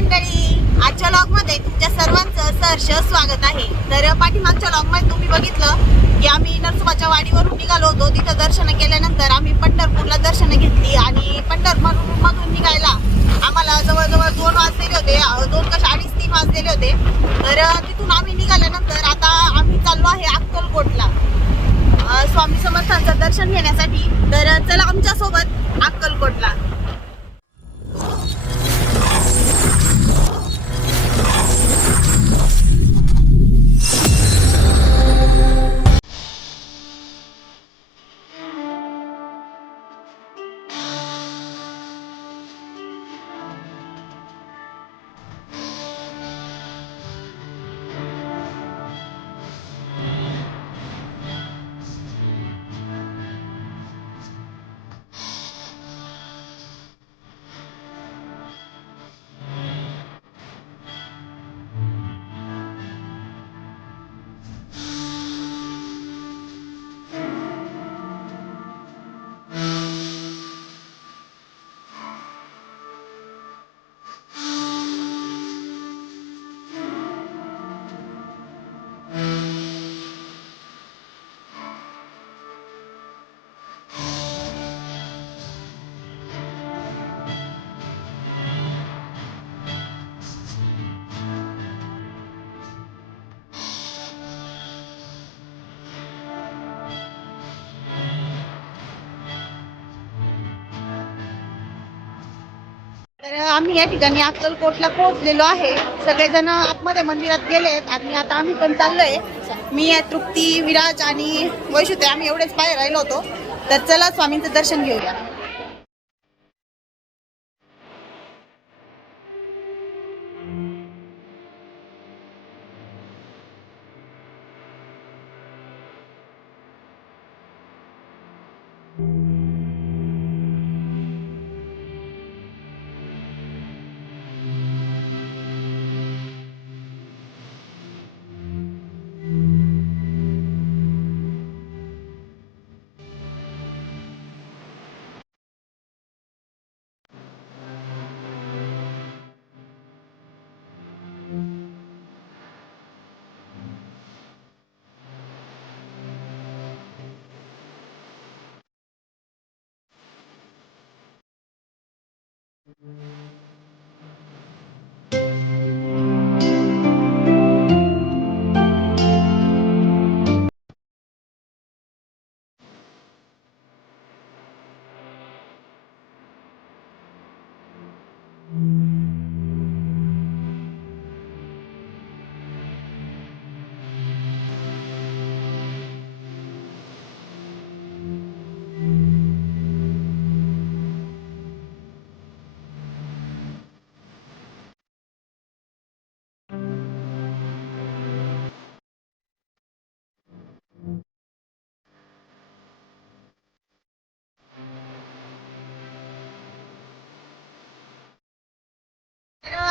मंडळी, आजच्या व्लॉग मध्ये तुमच्या सर्वांचं सहर्ष स्वागत आहे। तर पाठीमागच्या व्लॉग मध्ये तुम्ही बघितलं की आम्ही नरसोबाच्या वाडीवरून निघालो होतो। तिथं दर्शन केल्यानंतर आम्ही पंढरपूरला दर्शन घेतली आणि पंढरपूरमधून निघायला आम्हाला जवळजवळ 2 वाजलेले होते, 2 का 3:30 वाजलेले होते। तर तिथून आम्ही निघाल्यानंतर आता आम्ही चाललो आहे अक्कलकोटला स्वामी समर्थांचं दर्शन घेण्यासाठी। तर चला आमच्या सोबत अक्कलकोटला। तर आम्ही या ठिकाणी अक्कलकोटला पोहोचलेलो आहे। सगळेजण आतमध्ये मंदिरात गेलेत आणि आता आम्ही पण चाललोय। मी तृप्ती, विराज आणि वैशुते आम्ही एवढेच बाहेर राहिलो होतो। तर चला स्वामींचं दर्शन घेऊया।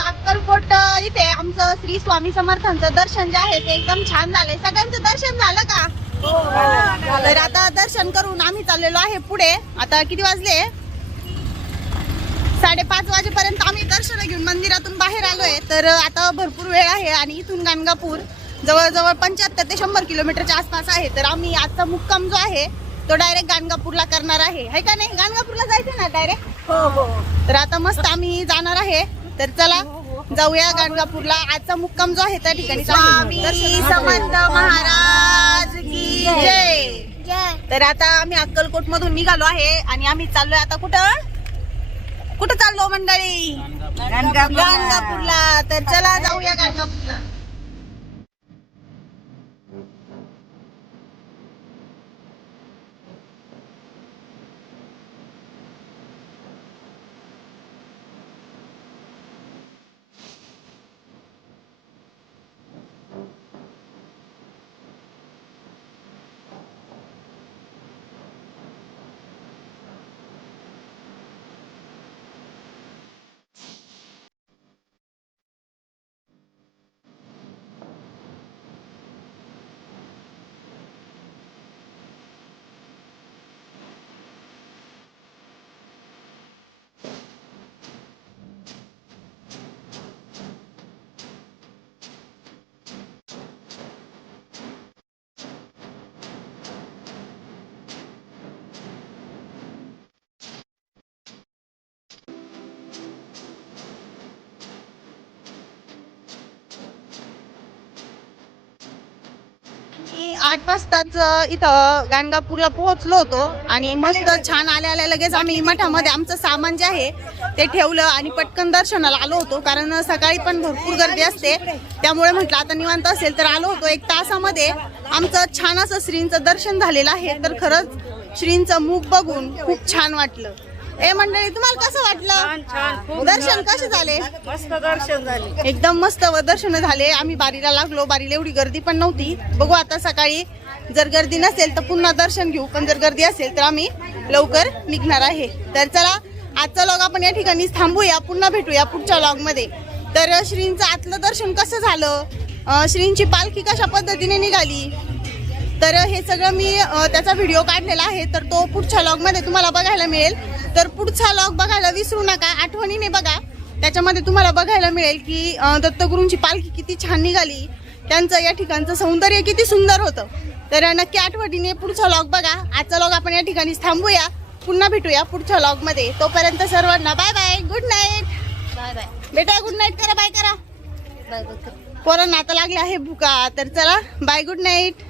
अक्कलकोट इथे आमचं श्री स्वामी समर्थांचं दर्शन जे आहे ते एकदम छान झालंय। सगळ्यांचं दर्शन झालं का? तर आता दर्शन करून आम्ही चाललेलो आहे पुढे। आता किती वाजले? 5:30 वाजेपर्यंत आम्ही दर्शन घेऊन मंदिरातून बाहेर आलोय। तर आता भरपूर वेळ आहे आणि इथून गाणगापूर जवळजवळ 75 ते 100 किलोमीटरच्या आसपास आहे। तर आम्ही आजचा मुक्काम जो आहे तो डायरेक्ट गाणगापूरला करणार आहे, है का नाही? गाणगापूरला जायचं ना डायरेक्ट? हो। तर आता मस्त आम्ही जाणार आहे। तर चला जाऊया गाणगापूरला। आजचा मुक्काम जो आहे त्या ठिकाणी स्वामी समर्थ महाराज की जय। तर आता आम्ही अक्कलकोट मधून निघालो आहे आणि आम्ही चाललोय आता कुठं चाललो मंडळी? गाणगापूरला। तर चला जाऊया गाणगापूरला। 8 वाजताच इथं गाणगापूरला पोहोचलो होतो आणि मस्त छान आल्या लगेच आम्ही मठामध्ये आमचं सामान जे आहे ते ठेवलं आणि पटकन दर्शनाला आलो होतो, कारण सकाळी पण भरपूर गर्दी असते, त्यामुळे म्हटलं आता निवांत असेल तर आलो होतो. 1 तासामध्ये आमचं छान असं श्रींचं दर्शन झालेलं आहे. तर खरंच श्रींचं मुख बघून खूप छान वाटलं. ए मंडळी, तुम्हाला कसं वाटलं? दर्शन कसे झाले? मस्त दर्शन झाले, एकदम मस्त दर्शन झाले. आम्ही बारीला लागलो, बारीला एवढी गर्दी पण नव्हती. बघू आता सकाळी जर गर्दी नसेल तर पुन्हा दर्शन घेऊ, पण जर गर्दी असेल तर आम्ही लवकर निघणार आहे. तर चला आजचा लॉग आपण या ठिकाणी थांबूया, पुन्हा भेटूया पुढच्या लॉग मध्ये. तर श्रींचं आतलं दर्शन कसं झालं, श्रींची पालखी कशा पद्धतीने निघाली, तर हे सगळं मी त्याचा व्हिडिओ काढलेला आहे, तर तो पुढच्या लॉग मध्ये तुम्हाला बघायला मिळेल. तर पुढचा लॉग बघायला विसरू नका, आठवणीने बघा. त्याच्यामध्ये तुम्हाला बघायला मिळेल की दत्तगुरूंची पालखी किती छान निघाली, त्यांचं या ठिकाणचं सौंदर्य किती सुंदर होतं. तर नक्की आठवणीने पुढचा लॉग बघा. आजचा लॉग आपण या ठिकाणी थांबूया, पुन्हा भेटूया पुढच्या लॉग मध्ये. तोपर्यंत सर्वांना bye bye, good night. Bye bye बेटा गुड नाईट करा, बाय करा. Bye bye. पोरांना आता लागले आहे भुका, तर चला बाय, गुड नाईट.